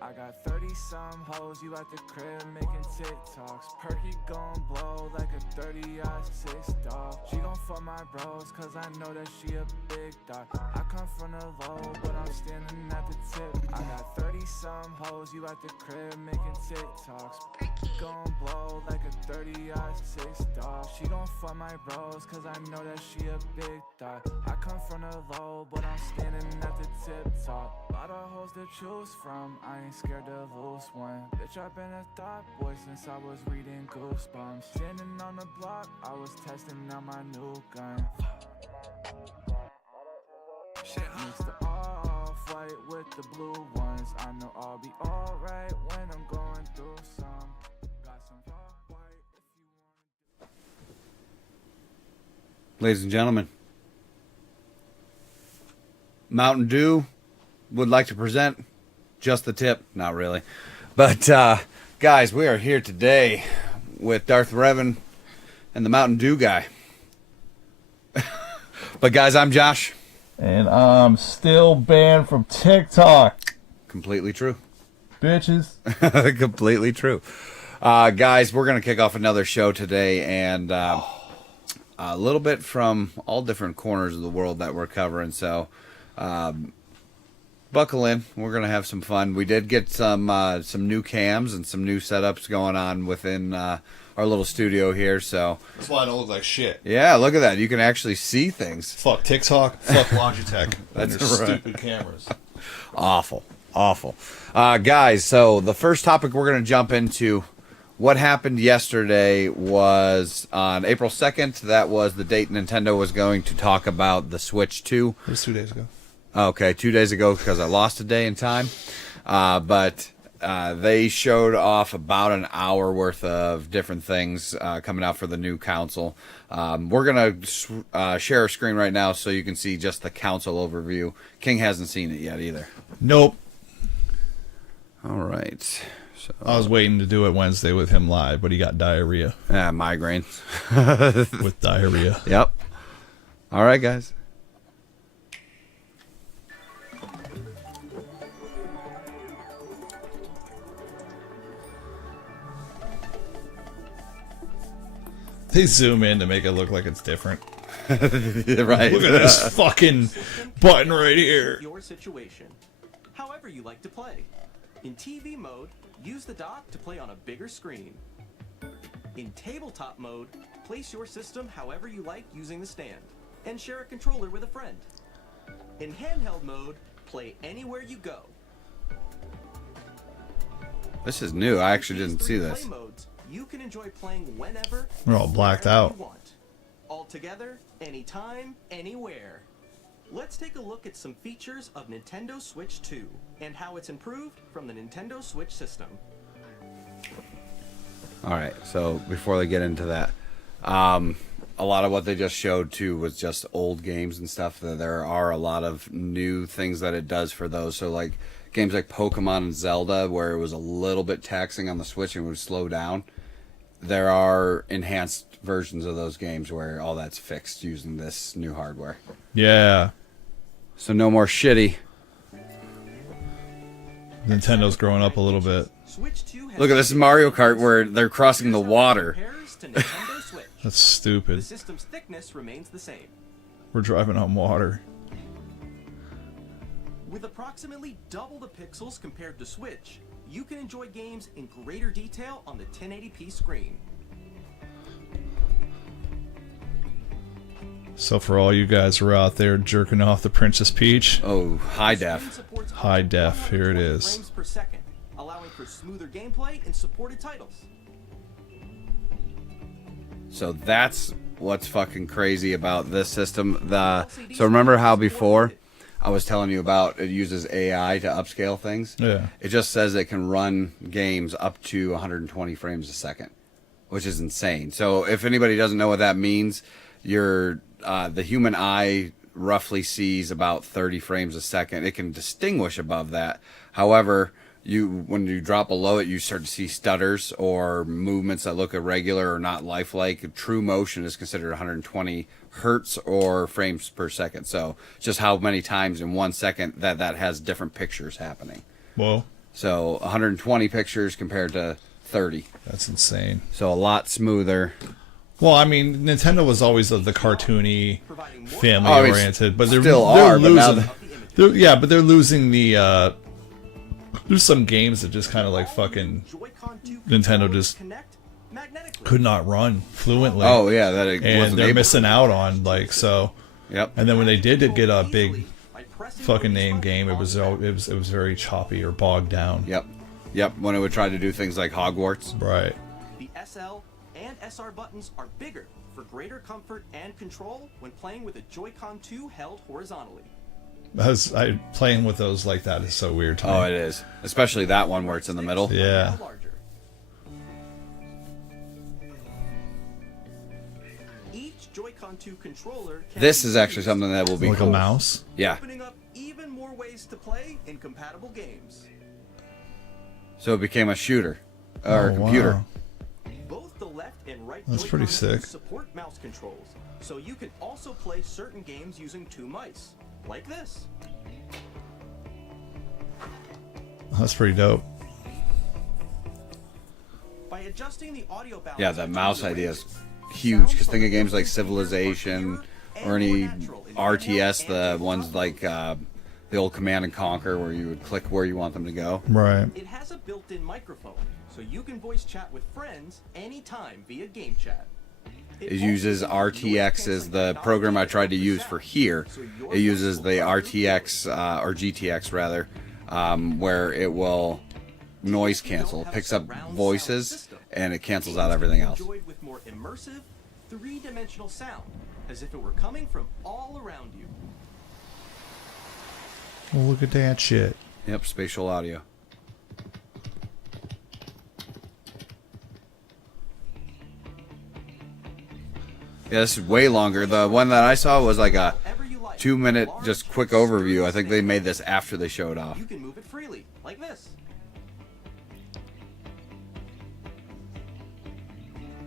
I got 30 some hoes, you at the crib making TikToks. Perky gon' blow like a 30-06 dog. She gon' fuck my bros, cause I know that she a big dog. I come from the low, but I'm standing at the tip. I got 30 some hoes, you at the crib making TikToks. Perky gon' blow like a 30-06 dog. She gon' fuck my bros, cause I know that she a big dog. I come from the low, but I'm standing at the tip top. Lot of hoes to choose from, I ain't scared to lose one. Bitch, I've been a thought boy since I was reading Goosebumps. Standing on the block, I was testing out my new gun. Mix the off-white with the blue ones. I know I'll be alright when I'm going through some. Got some white if you want. Ladies and gentlemen, Mountain Dew would like to present just the tip. Not really. But, guys, we are here today with Darth Revan and the Mountain Dew guy. But, guys, I'm Josh. And I'm still banned from TikTok. Completely true. Bitches. Completely true. Guys, we're going to kick off another show today, and a little bit from all different corners of the world that we're covering. So, buckle in. We're going to have some fun. We did get some new cams and some new setups going on within our little studio here. So That's why I don't look like shit. yeah, look at that. You can actually see things. Fuck TikTok. Fuck Logitech. That's and their right. stupid cameras. Awful. Guys, so the first topic we're going to jump into, what happened yesterday was on April 2nd. That was the date Nintendo was going to talk about the Switch 2. It was 2 days ago. Okay, 2 days ago because I lost a day in time. But they showed off about an hour worth of different things coming out for the new console. We're going to share a screen right now so you can see just the console overview. King hasn't seen it yet either. Nope. All right. So, I was waiting to do it Wednesday with him live, but he got diarrhea. migraine. With diarrhea. Yep. All right, guys. They zoom in to make it look like it's different. Right. Look at this fucking button right here. Your situation. However you like to play. In TV mode, use the dock to play on a bigger screen. In tabletop mode, place your system however you like using the stand, and share a controller with a friend. In handheld mode, play anywhere you go. This is new. I actually didn't see Play this. modes, you can enjoy playing whenever. We're all blacked wherever out. you want. All together, anytime, anywhere. Let's take a look at some features of Nintendo Switch 2 and how it's improved from the Nintendo Switch system. All right. So before they get into that, a lot of what they just showed too was just old games and stuff. There are a lot of new things that it does for those. So like games like Pokemon and Zelda, where it was a little bit taxing on the Switch and would slow down. There are enhanced versions of those games where all that's fixed using this new hardware. Yeah. So no more shitty. Nintendo's growing up a little bit. Switch 2 has Look at this Mario Kart where they're crossing the water. compares to Nintendo Switch. That's The stupid. system's thickness remains the same. We're driving on water. With approximately double the pixels compared to Switch, you can enjoy games in greater detail on the 1080p screen. So for all you guys who are out there jerking off the Princess Peach, Oh, high The screen def. supports High def, here it 120 is. frames per second, allowing for smoother gameplay and supported titles. So that's what's fucking crazy about this system. So remember how before I was telling you about it uses AI to upscale things? Yeah. It just says it can run games up to 120 frames a second, which is insane. So if anybody doesn't know what that means, the human eye roughly sees about 30 frames a second. It can distinguish above that. However, when you drop below it, you start to see stutters or movements that look irregular or not lifelike. True motion is considered 120 hertz or frames per second. So just how many times in 1 second that has different pictures happening. Well, So 120 pictures compared to 30. That's insane. So a lot smoother. Well, I mean, Nintendo was always the cartoony, family Oh, oriented, but they're still they're are, but now losing. But they're losing the. There's some games that just kind of like fucking Nintendo just could not run fluently. Oh yeah, that it and wasn't they're able. missing out on like so. Yep. And then when they did get a big fucking name game, it was very choppy or bogged down. Yep. Yep. When it would try to do things like Hogwarts. Right. The SL and SR buttons are bigger for greater comfort and control when playing with a Joy-Con 2 held horizontally. Playing with those like that is so weird to me. Oh, it is. Especially that one where it's in the middle. Yeah. Now larger. Each Joy-Con 2 controller can This be is actually used something that will be Like cool. a mouse. Yeah. opening up even more ways to play in compatible games. So it became a shooter or a computer. Wow. Both the left and right That's Joy-Con pretty 2 sick. support mouse controls, so you can also play certain games using 2 mice, like this. That's pretty dope. By adjusting the audio balance, Yeah, that between mouse the idea range, is huge. Because sounds think of from games like the computer are Civilization clearer or and any more natural in RTS, handheld the and ones tabletop like mode. the old Command and Conquer where you would click where you want them to go. Right. It has a built-in microphone, so you can voice chat with friends anytime via game chat. It uses RTX as the program I tried to use for here. It uses the RTX or GTX rather, where it will noise cancel. It picks up voices and it cancels out everything else. Enjoyed with more immersive, three-dimensional sound, as if it were coming from all around you. Well, look at that shit. Yep, spatial audio. Yeah, this is way longer. The one that I saw was like a However you like. 2-minute Large, just quick overview. I think they made this after they showed off. You can move it freely, like this.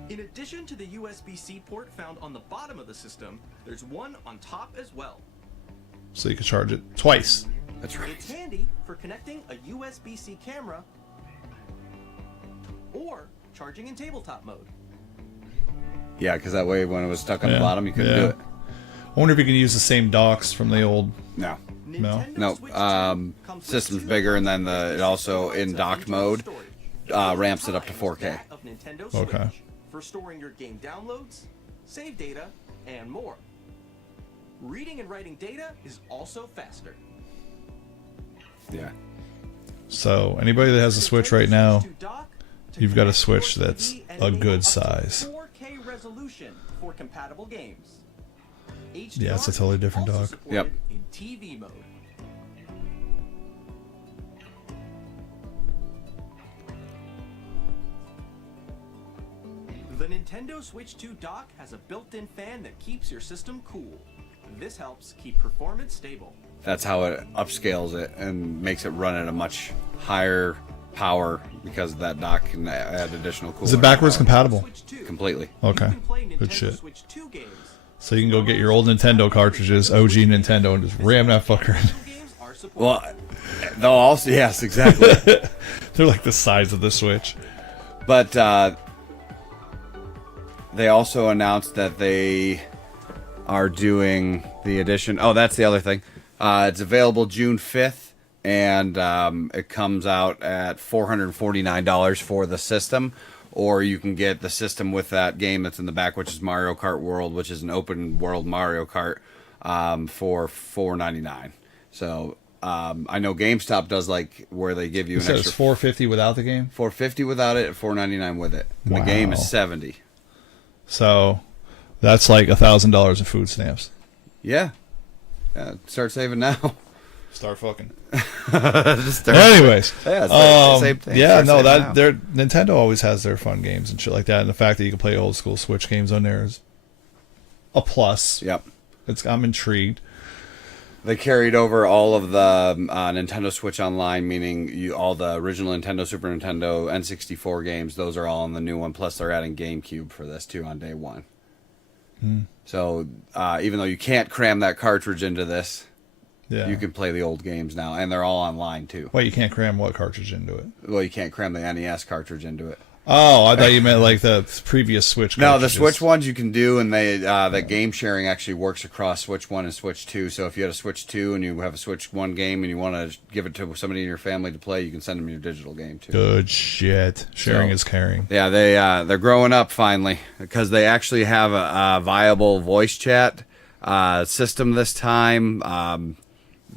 In addition to the USB-C port found on the bottom of the system, there's one on top as well. So you can charge it twice. That's right. It's handy for connecting a USB-C camera or charging in tabletop mode. Yeah, because that way when it was stuck on the Yeah, bottom, you couldn't yeah. do it. I wonder if you can use the same docks from the old. No. No. Nintendo No, Switch 2 system's comes with 2 bigger, and then gigabytes it also in of docked internal mode storage, ramps it up to 3 4K. that of Nintendo Okay. Switch for storing your game downloads, save data, and more. Reading and writing data is also faster. Yeah. So anybody that has a Switch right now, Nintendo Switch 2 dock to you've got a connect your Switch that's TV and a enable good up to size. 4K resolution for compatible games. Yeah, it's a totally different also dock. supported Yep. in TV mode. The Nintendo Switch 2 dock has a built-in fan that keeps your system cool. This helps keep performance stable. That's how it upscales it and makes it run at a much higher power because that dock can add additional cooling. Is it backwards compatible? Switch 2. Completely. Okay. You can play Good Nintendo shit. Switch 2 games. So you can go get your old Nintendo cartridges, OG Nintendo, and just ram that fucker in. Video games are supported. Well, they'll also, yes, exactly. They're like the size of the Switch. But they also announced that they are doing the edition. Oh, that's the other thing. It's available June 5th, and it comes out at $449 for the system. Or you can get the system with that game that's in the back, which is Mario Kart World, which is an open world Mario Kart, for $499. So I know GameStop does like where they give you You an said it's extra $450 without the game. $450 without it, $499 with it. And the game is Wow. $70. So that's like $1,000 in food stamps. Yeah. Start saving now. Start fucking. Just start- Anyways, Yeah, it's like the same thing. yeah, Start no, saving that now. their Nintendo always has their fun games and shit like that, and the fact that you can play old school Switch games on there is a plus. Yep. I'm intrigued. They carried over all of the Nintendo Switch Online, meaning all the original Nintendo, Super Nintendo, N64 games. Those are all on the new one. Plus, they're adding GameCube for this too on day one. So even though you can't cram that cartridge into this, Yeah. You can play the old games now, and they're all online too. Wait, you can't cram what cartridge into it? Well, you can't cram the NES cartridge into it. Oh, I thought you meant like the previous Switch. No, the cartridges. Switch ones you can do, and they the game sharing actually works across Switch 1 and Switch 2. So if you had a Switch 2 and you have a Switch 1 game and you want to give it to somebody in your family to play, you can send them your digital game too. Good shit. Sharing is caring. Yeah, they're growing up finally because they actually have a viable voice chat system this time.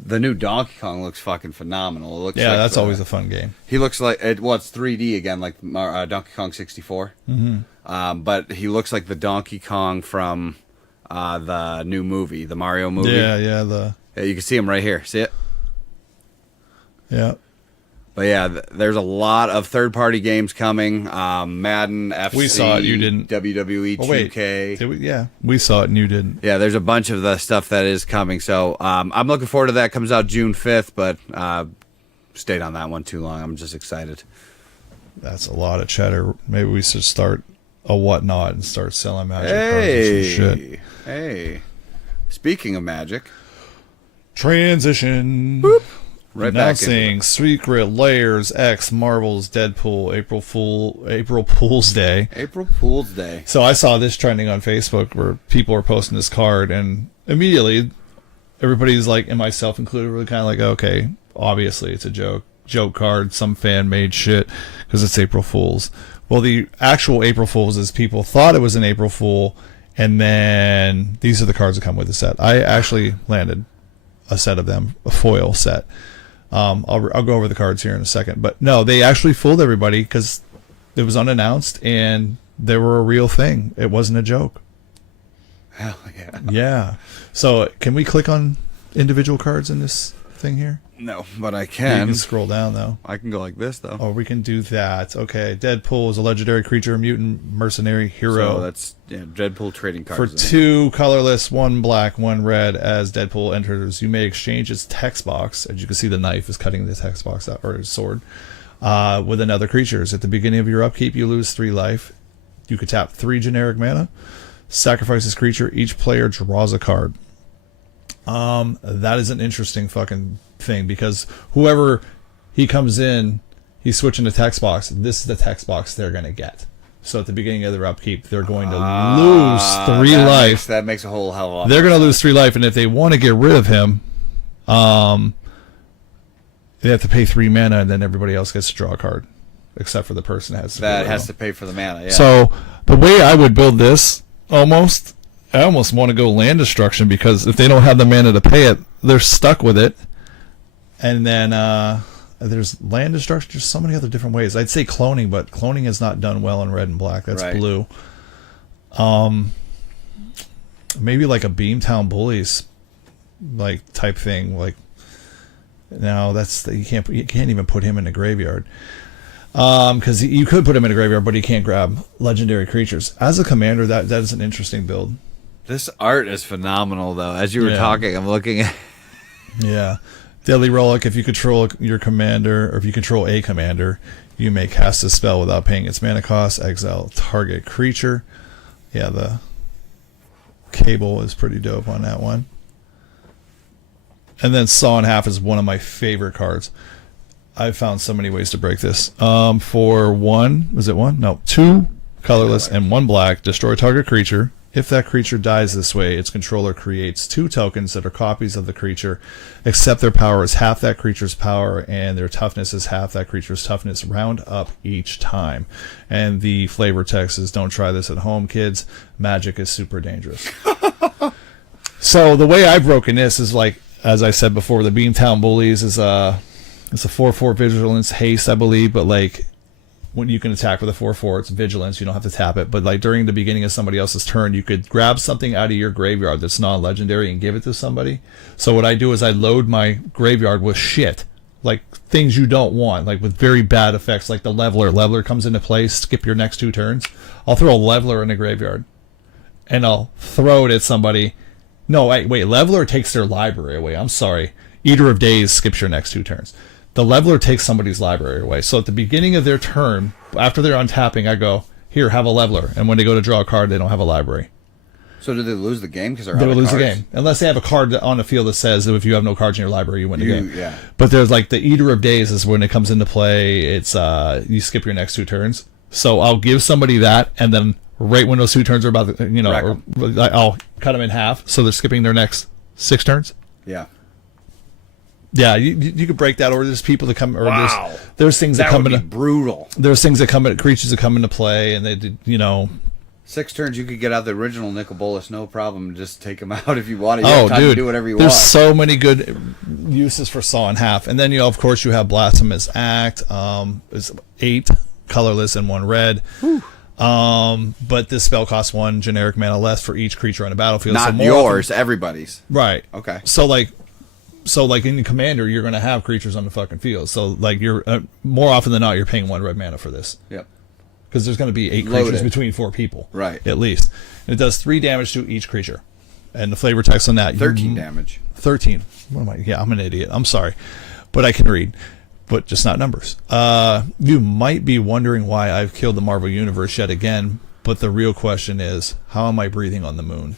The new Donkey Kong looks fucking phenomenal. It looks Yeah, like that's always a fun game. He looks like it's 3D again, like Donkey Kong 64. Mm-hmm. But he looks like the Donkey Kong from the new movie, the Mario movie. Yeah, You can see him right here. See it? yeah. But yeah, there's a lot of third-party games coming. Madden, FC, We saw it, you didn't. WWE 2K. Oh, wait. Did we? Yeah, we saw it and you didn't. Yeah, there's a bunch of the stuff that is coming. So I'm looking forward to that. It comes out June 5th, but stayed on that one too long. I'm just excited. That's a lot of cheddar. Maybe we should start a whatnot and start selling Magic cards and some shit. Hey. Speaking of Magic, Transition. right back into Announcing Secret Layers X Marvel's Deadpool April Fool's Day. April Fool's Day. So I saw this trending on Facebook where people are posting this card, and immediately everybody's like, and myself included, were kind of like, okay, obviously it's a joke card, some fan made shit because it's April Fool's. Well, the actual April Fool's is people thought it was an April Fool, and then these are the cards that come with the set. I actually landed a set of them, a foil set. I'll go over the cards here in a second, but no, they actually fooled everybody because it was unannounced and they were a real thing. It wasn't a joke. Hell yeah. Yeah. So can we click on individual cards in this thing here? No, but I You can. can scroll down though. I can go like this though. Oh, we can do that. Okay. Deadpool is a legendary creature, mutant, mercenary, hero. So that's Deadpool trading cards. For then. 2 colorless, 1 black, 1 red, as Deadpool enters, you may exchange his text box. As you can see, the knife is cutting the text box out, or his sword, with another creatures. At the beginning of your upkeep, you lose 3 life. You could tap 3 generic mana, sacrifice this creature. Each player draws a card. That is an interesting fucking thing because whoever he comes in, he's switching to text box. This is the text box they're going to get. So at the beginning of their upkeep, they're going to lose 3 life. That makes a whole hell of a lot. They're going to lose 3 life, and if they want to get rid of him, they have to pay 3 mana, and then everybody else gets to draw a card, except for the person that has to. That has to pay for the mana. Yeah. So the way I would build this, I almost want to go land destruction because if they don't have the mana to pay it, they're stuck with it. And then there's land destruction. There's so many other different ways. I'd say cloning, but cloning is not done well in red and black. That's Right. blue. Maybe like a Beamtown Bullies like type thing. Like no, you can't even put him in the graveyard. Because you could put him in a graveyard, but he can't grab legendary creatures. As a commander, that is an interesting build. This art is phenomenal, though. As you were talking, I'm looking at. Yeah. Deadly Relic, if you control your commander, or if you control a commander, you may cast a spell without paying its mana cost, exile target creature. Yeah, the cable is pretty dope on that one. And then Saw in Half is one of my favorite cards. I've found so many ways to break this. For 1, was it 1? No, 2 colorless and 1 black, destroy target creature. If that creature dies this way, its controller creates 2 tokens that are copies of the creature, except their power is half that creature's power and their toughness is half that creature's toughness, round up each time. And the flavor text is, don't try this at home, kids. Magic is super dangerous. So the way I've broken this is like, as I said before, the Beamtown Bullies is it's a 4/4 vigilance haste, I believe, but like when you can attack with a 4/4, it's vigilance. You don't have to tap it. But like during the beginning of somebody else's turn, you could grab something out of your graveyard that's non-legendary and give it to somebody. So what I do is I load my graveyard with shit, like things you don't want, like with very bad effects, like the Leveler. Leveler comes into play, skip your next 2 turns. I'll throw a Leveler in the graveyard, and I'll throw it at somebody. No, wait, Leveler takes their library away. I'm sorry. Eater of Days skips your next 2 turns. The Leveler takes somebody's library away. So at the beginning of their turn, after they're untapping, I go, here, have a Leveler. And when they go to draw a card, they don't have a library. So do they lose the game because they're They out would of lose the cards? game unless they have a card on the field that says that if you have no cards in your library, you win the game. Yeah. But there's like the Eater of Days is when it comes into play. It's you skip your next 2 turns. So I'll give somebody that, and then right when those 2 turns are about, Rack 'em. I'll cut them in half, so they're skipping their next 6 turns. Yeah. Yeah, you could break that, or there's people that come, or Wow. there's things that That come would be into brutal. there's things that come in, creatures that come into play, and they did, 6 turns, you could get out the original Nicol Bolas, no problem. Just take him out if you want. You Oh, have time dude, to do whatever you there's want. so many good uses for Saw in half, and then of course you have Blasphemous Act. It's 8 colorless and 1 red. But this spell costs 1 generic mana less for each creature on the battlefield. Not so more yours, often, everybody's. right? Okay. So like in Commander, you're going to have creatures on the fucking field. So like you're more often than not, you're paying 1 red mana for this. Yep. Because there's going to be 8 Loaded. creatures between 4 people. Right. At least. And it does 3 damage to each creature. And the flavor text on that. 13 damage. 13. What am I? Yeah, I'm an idiot. I'm sorry. But I can read. But just not numbers. You might be wondering why I've killed the Marvel Universe yet again. But the real question is, how am I breathing on the moon?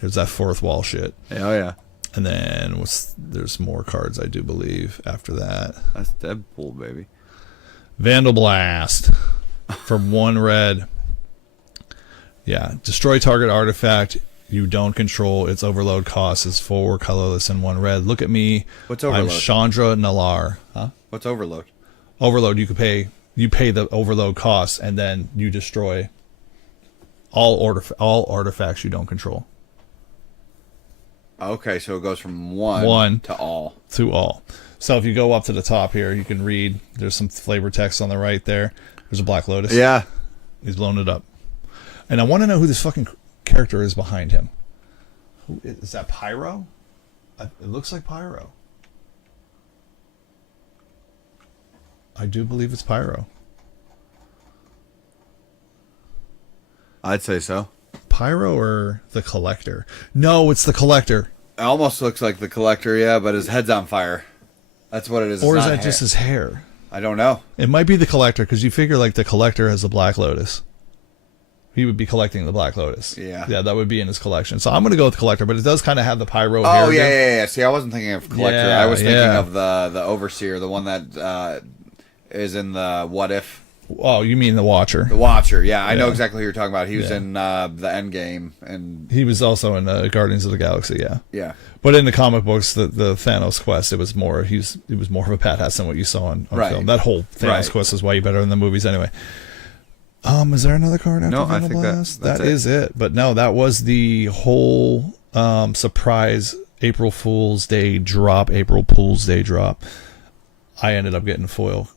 There's that 4th wall shit. Oh, yeah. And then there's more cards, I do believe, after that. That's Deadpool, baby. Vandal Blast for 1 red. Yeah. Destroy target artifact you don't control. Its overload cost is 4 colorless and 1 red. Look at me. What's overload? I'm Chandra Nalar. Huh? What's Overload? Overload, you pay the overload cost, and then you destroy all artifacts you don't control. Okay, so it goes from 1 1 to all. To all. So if you go up to the top here, you can read. There's some flavor text on the right there. There's a Black Lotus. Yeah. He's blown it up. And I want to know who this fucking character is behind him. Who is that? Pyro? It looks like Pyro. I do believe it's Pyro. I'd say so. Pyro or the Collector? No, it's the Collector. It almost looks like the Collector, yeah, but his head's on fire. That's what it is. Or It's is not that just hair. his hair? I don't know. It might be the Collector, because you figure like the Collector has the Black Lotus. He would be collecting the Black Lotus. Yeah. Yeah, that would be in his collection. So I'm going to go with Collector, but it does kind of have the Pyro Oh, hair. yeah. See, I wasn't thinking of Collector. Yeah, I was thinking yeah. of the Overseer, the one that is in the What If. Oh, you mean the Watcher. The Watcher, yeah. I know Yeah. exactly who you're talking about. He was Yeah. in the Endgame, and He was also in Guardians of the Galaxy, yeah. yeah. But in the comic books, the Thanos quest, it was more of a badass than what you saw on Right. film. That whole Thanos Right. quest is way better than the movies anyway. Is there another card after No, I Vandal think Blast? that's That is it. But no, that was the whole surprise April Fool's Day drop, April Fool's Day drop. I ended up getting a foil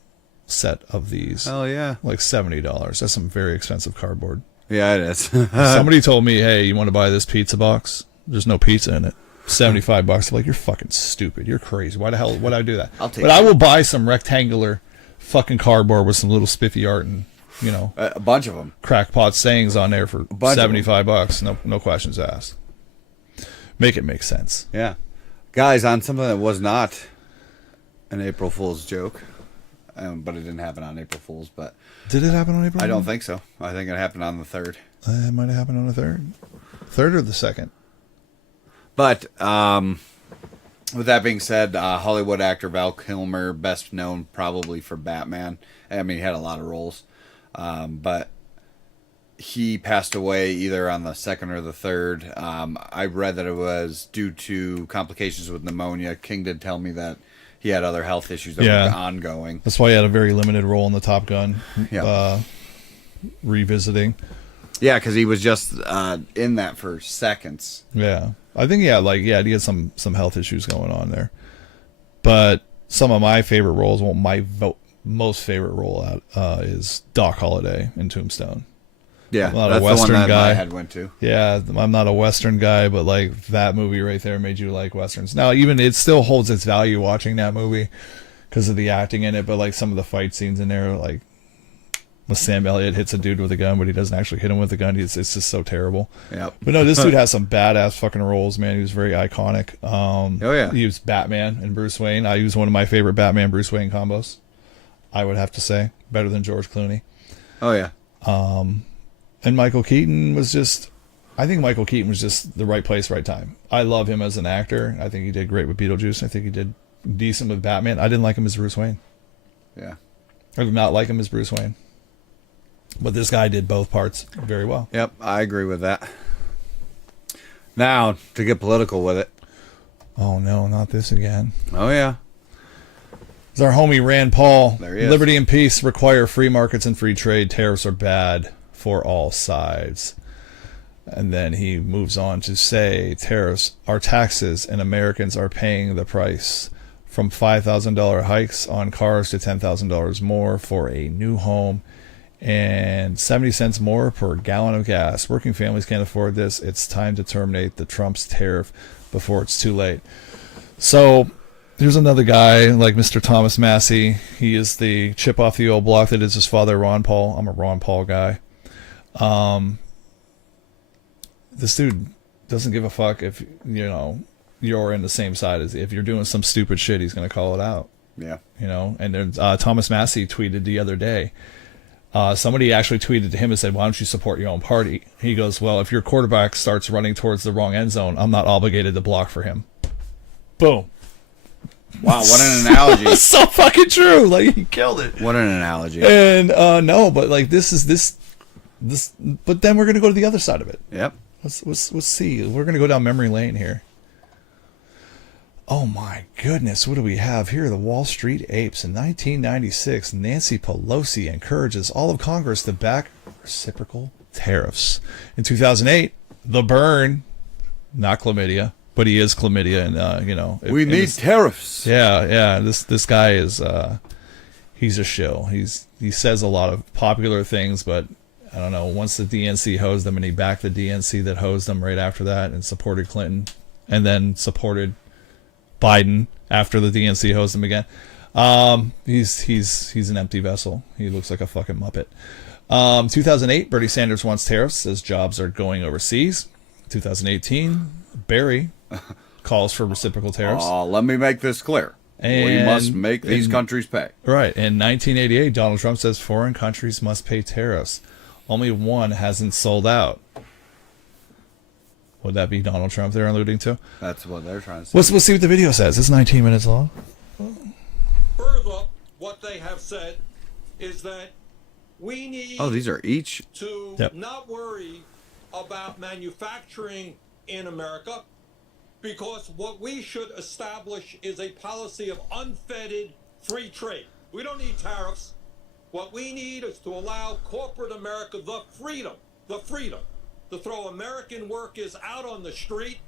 set of these. Oh, yeah. Like $70. That's some very expensive cardboard. Yeah, it is. Somebody told me, hey, you want to buy this pizza box? There's no pizza in it. $75. I'm like, you're fucking stupid. You're crazy. Why the hell would I do that? I'll take but I it. will buy some rectangular fucking cardboard with some little spiffy art and, A bunch of them. crackpot sayings on there for bunch of $75. No questions asked. Make it make sense. Yeah. Guys, on something that was not an April Fool's joke, but it didn't happen on April Fool's, but Did it happen on April? I don't think so. I think it happened on the 3rd. It might have happened on the 3rd. 3rd or the 2nd? But with that being said, Hollywood actor Val Kilmer, best known probably for Batman. I mean, he had a lot of roles. But he passed away either on the 2nd or the 3rd. I read that it was due to complications with pneumonia. King did tell me that he had other health issues that Yeah. were ongoing. That's why he had a very limited role in the Top Gun Yeah. revisiting. Yeah, because he was just in that for seconds. Yeah. I think, he had some health issues going on there. But some of my favorite roles, most favorite role out is Doc Holliday in Tombstone. Yeah, I'm not a that's the one Western that guy. my head went to. Yeah, I'm not a Western guy, but like that movie right there made you like Westerns. Now, even it still holds its value watching that movie because of the acting in it, but like some of the fight scenes in there, like when Sam Elliott hits a dude with a gun, but he doesn't actually hit him with a gun, it's just so terrible. Yep. But no, this dude has some badass fucking roles, man. He was very iconic. Oh, yeah. He was Batman and Bruce Wayne. He was one of my favorite Batman Bruce Wayne combos, I would have to say. Better than George Clooney. Oh, yeah. And Michael Keaton was just I think Michael Keaton was just the right place, right time. I love him as an actor. I think he did great with Beetlejuice. I think he did decent with Batman. I didn't like him as Bruce Wayne. Yeah. I did not like him as Bruce Wayne. But this guy did both parts very well. Yep, I agree with that. Now, to get political with it. Oh, no, not this again. Oh, yeah. It's our homie Rand Paul. There he is. Liberty and peace require free markets and free trade. Tariffs are bad for all sides. And then he moves on to say tariffs are taxes and Americans are paying the price. From $5,000 hikes on cars to $10,000 more for a new home and 70 cents more per gallon of gas. Working families can't afford this. It's time to terminate the Trump's tariff before it's too late. So here's another guy like Mr. Thomas Massey. He is the chip off the old block that is his father, Ron Paul. I'm a Ron Paul guy. This dude doesn't give a fuck if, you know, you're in the same side as, if you're doing some stupid shit, he's going to call it out. Yeah. You know, and then Thomas Massey tweeted the other day. Somebody actually tweeted to him and said, why don't you support your own party? He goes, well, if your quarterback starts running towards the wrong end zone, I'm not obligated to block for him. Boom. Wow, what an analogy. That's so fucking true. Like, he killed it. What an analogy. And no, but like this, but then we're going to go to the other side of it. Yep. Let's see. We're going to go down memory lane here. Oh my goodness, what do we have here? The Wall Street Apes. In 1996, Nancy Pelosi encourages all of Congress to back reciprocal tariffs. In 2008, the burn, not chlamydia, but he is chlamydia, and you know. We need tariffs. Yeah. This guy is he's a shill. He says a lot of popular things, but I don't know. Once the DNC hosed him, and he backed the DNC that hosed him right after that, and supported Clinton, and then supported Biden after the DNC hosed him again. He's an empty vessel. He looks like a fucking Muppet. 2008, Bernie Sanders wants tariffs, says jobs are going overseas. 2018, Barry calls for reciprocal tariffs. Oh, let me make this clear. We And must make these countries pay. Right. In 1988, Donald Trump says foreign countries must pay tariffs. Only one hasn't sold out. Would that be Donald Trump they're alluding to? That's what they're trying to say. Let's see what the video says. It's 19 minutes long. Further, what they have said is that we need Oh, these are each. to Yep. not worry about manufacturing in America, because what we should establish is a policy of unfettered free trade. We don't need tariffs. What we need is to allow corporate America the freedom to throw American workers out on the street,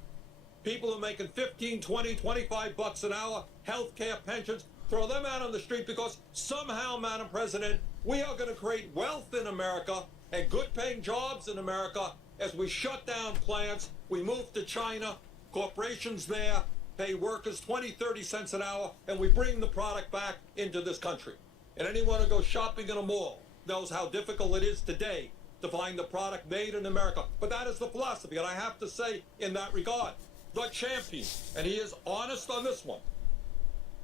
people who are making 15, 20, 25 bucks an hour, health care, pensions, throw them out on the street, because somehow, Madam President, we are going to create wealth in America and good paying jobs in America as we shut down plants, we move to China, corporations there pay workers 20, 30 cents an hour, and we bring the product back into this country. And anyone who goes shopping in a mall knows how difficult it is today to find the product made in America. But that is the philosophy, and I have to say, in that regard, the champion, and he is honest on this one.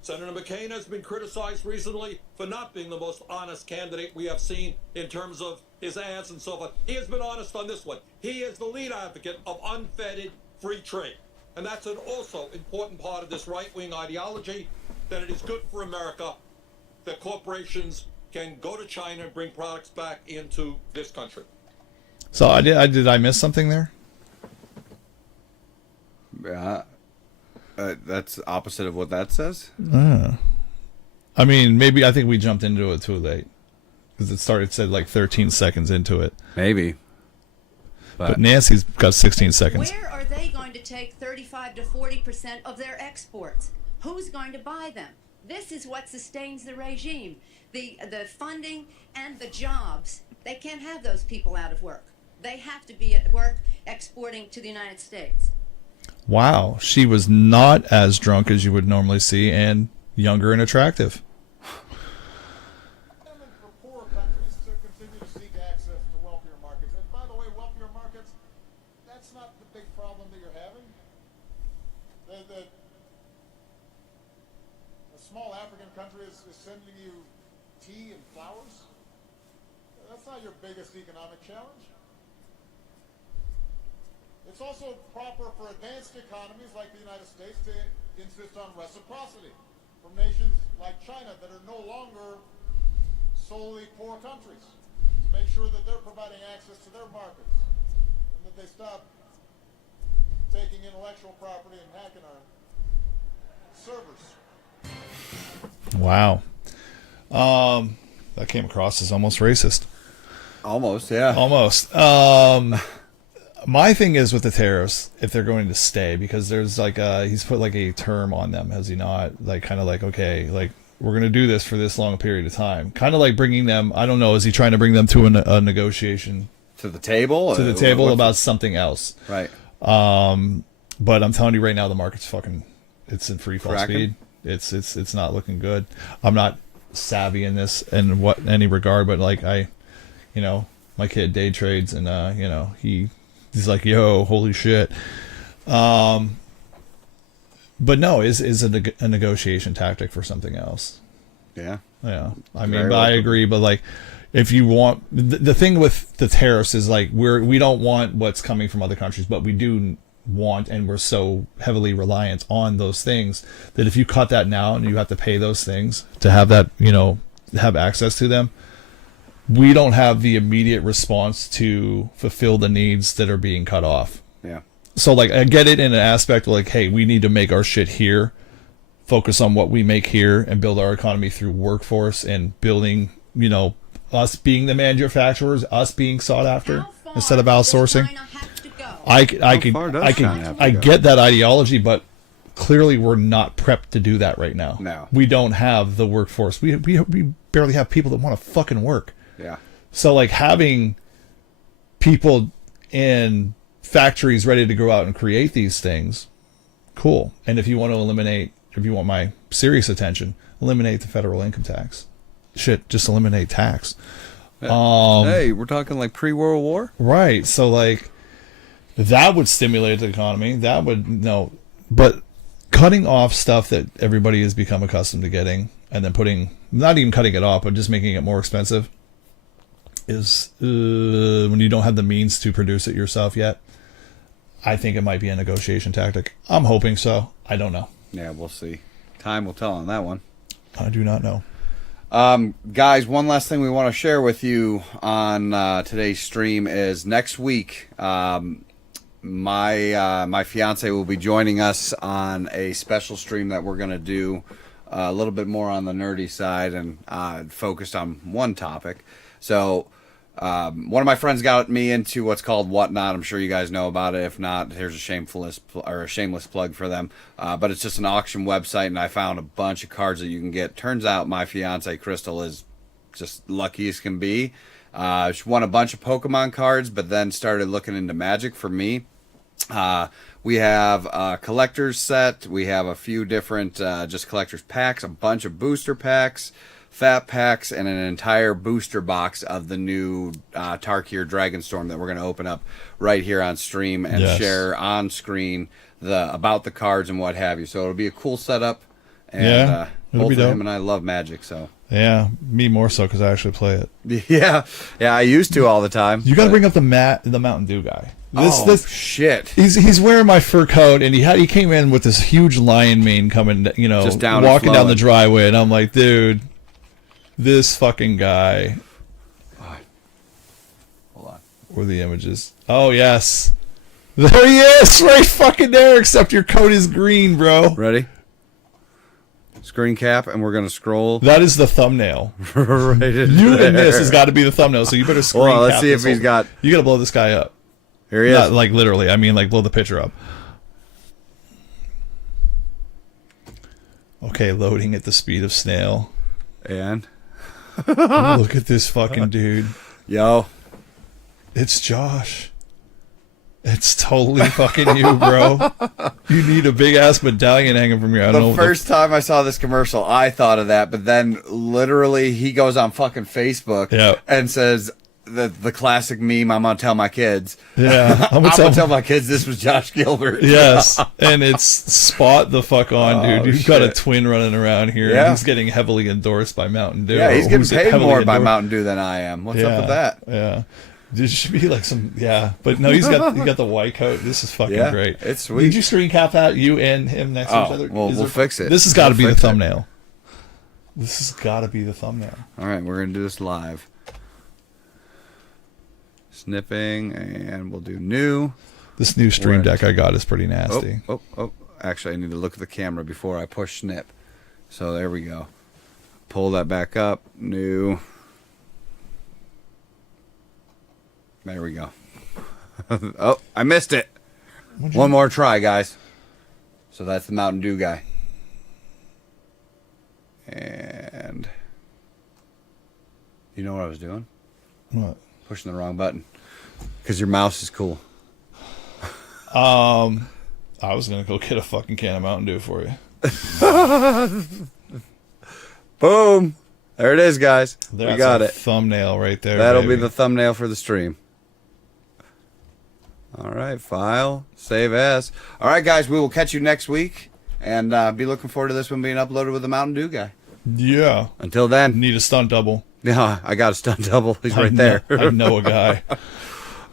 Senator McCain has been criticized recently for not being the most honest candidate we have seen in terms of his ads and so forth. He has been honest on this one. He is the lead advocate of unfettered free trade. And that's an also important part of this right-wing ideology, that it is good for America that corporations can go to China and bring products back into this country. So did I miss something there? Yeah. That's opposite of what that says. I mean, I think we jumped into it too late, because it said like 13 seconds into it. Maybe. But Nancy's got 16 seconds. Where are they going to take 35 to 40% of their exports? Who's going to buy them? This is what sustains the regime. The funding and the jobs. They can't have those people out of work. They have to be at work exporting to the United States. Wow, she was not as drunk as you would normally see, and younger and attractive. And for poor countries to continue to seek access to wealthier markets. And by the way, wealthier markets, that's not the big problem that you're having. A small African country is sending you tea and flowers. That's not your biggest economic challenge. It's also proper for advanced economies like the United States to insist on reciprocity from nations like China that are no longer solely poor countries, to make sure that they're providing access to their markets and that they stop taking intellectual property and hacking our servers. Wow. That came across as almost racist. Almost, yeah. Almost. My thing is with the tariffs, if they're going to stay, because there's like he's put like a term on them, has he not? Like kind of like, okay, like we're going to do this for this long period of time. Kind of like bringing them, I don't know, is he trying to bring them to a negotiation? To the table? To the table about something else. Right. But I'm telling you right now, the market's fucking, it's in free fall Cracking. speed. It's not looking good. I'm not savvy in this in any regard, but like my kid day trades and he's like, yo, holy shit. But no, is a negotiation tactic for something else. Yeah. Yeah. I Very mean, but I welcome. agree, but like if you want the thing with the tariffs is like we don't want what's coming from other countries, but we do want, and we're so heavily reliant on those things that if you cut that now and you have to pay those things to have that, have access to them, we don't have the immediate response to fulfill the needs that are being cut off. Yeah. So like I get it in an aspect like, hey, we need to make our shit here, focus on what we make here and build our economy through workforce and building, us being the manufacturers, us being sought after instead of outsourcing. I get that ideology, but clearly we're not prepped to do that right now. No. We don't have the workforce. We barely have people that want to fucking work. Yeah. So like having people in factories ready to go out and create these things, cool. And if you want my serious attention, eliminate the federal income tax. Shit, just eliminate tax. Hey, we're talking like pre-World War? Right. So like that would stimulate the economy. That would but cutting off stuff that everybody has become accustomed to getting and then not even cutting it off, but just making it more expensive is when you don't have the means to produce it yourself yet. I think it might be a negotiation tactic. I'm hoping so. I don't know. Yeah, we'll see. Time will tell on that one. I do not know. Guys, one last thing we want to share with you on today's stream is next week, my fiance will be joining us on a special stream that we're going to do a little bit more on the nerdy side and focused on one topic. So one of my friends got me into what's called Whatnot. I'm sure you guys know about it. If not, here's a shameless plug for them. But it's just an auction website, and I found a bunch of cards that you can get. Turns out my fiance Crystal is just lucky as can be. She won a bunch of Pokemon cards, but then started looking into Magic for me. We have a collector's set. We have a few different just collector's packs, a bunch of booster packs, fat packs, and an entire booster box of the new Tarkir Dragonstorm that we're going to open up right here on stream and share on screen about the cards and what have you. So it'll be a cool setup. And both of him and I love Magic, so. Yeah, me more so because I actually play it. Yeah, I used to all the time. You got to bring up the Mountain Dew guy. This shit. He's wearing my fur coat, and he came in with this huge lion mane coming, just down walking down the driveway, and I'm like, dude, this fucking guy. Hold on. Where are the images? Oh yes, there he is, right fucking there. Except your coat is green, bro. Ready? Screen cap, and we're gonna scroll. That is the thumbnail. Right in You there. and this has got to be the thumbnail. So you better screen Hold on, let's cap see if this he's whole- got. You gotta blow this guy up. Here he is. Not like literally. I mean, like blow the picture up. Okay, loading at the speed of snail. And Look at this fucking dude. yo, It's Josh. It's totally fucking you, bro. You need a big ass medallion hanging from your. I don't know. the first time I saw this commercial, I thought of that, but then literally he goes on fucking Facebook and says the classic meme, "I'm gonna tell my kids." Yeah, I'm gonna tell my kids this was Josh Gilbert. Yes, and it's spot the fuck on, dude. You've got a shit. twin running around here. Yeah. And he's getting heavily endorsed by Mountain Dew. Yeah, he's getting Who's paid heavily more by endorsed- Mountain Dew than I am. What's up with that? Yeah. This should be like some, yeah. But no, he got the white coat. This is fucking Yeah, great. it's sweet. Did you screen cap that, you and him next to each other? Well, we'll fix it. This has got to We'll be the fix it. thumbnail. This has got to be the thumbnail. All right, we're gonna do this live. Snipping, and we'll do new. This new stream Right. deck I got is pretty nasty. Oh. Actually, I need to look at the camera before I push snip. So there we go. Pull that back up. New. There we go. Oh, I missed it. One more try, guys. So that's the Mountain Dew guy. And you know what I was doing? What? Pushing the wrong button. Because your mouse is cool. I was gonna go get a fucking can of Mountain Dew for you. Boom. There it is, guys. That's we got a it. thumbnail right there. That'll baby. be the thumbnail for the stream. All right, file, save as. All right, guys, we will catch you next week, and be looking forward to this one being uploaded with the Mountain Dew guy. Yeah. Until then, Need a stunt double. yeah, I got a stunt double. He's right there. I know a guy.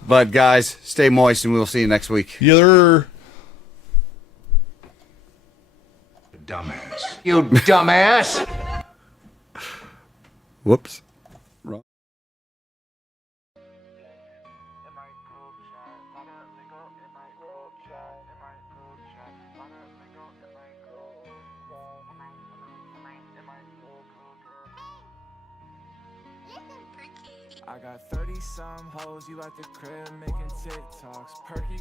But guys, stay moist, and we'll see you next week. You're Dumbass. You dumbass! Whoops. Wrong. I got 30 some hoes, you at the crib making TikToks. Perky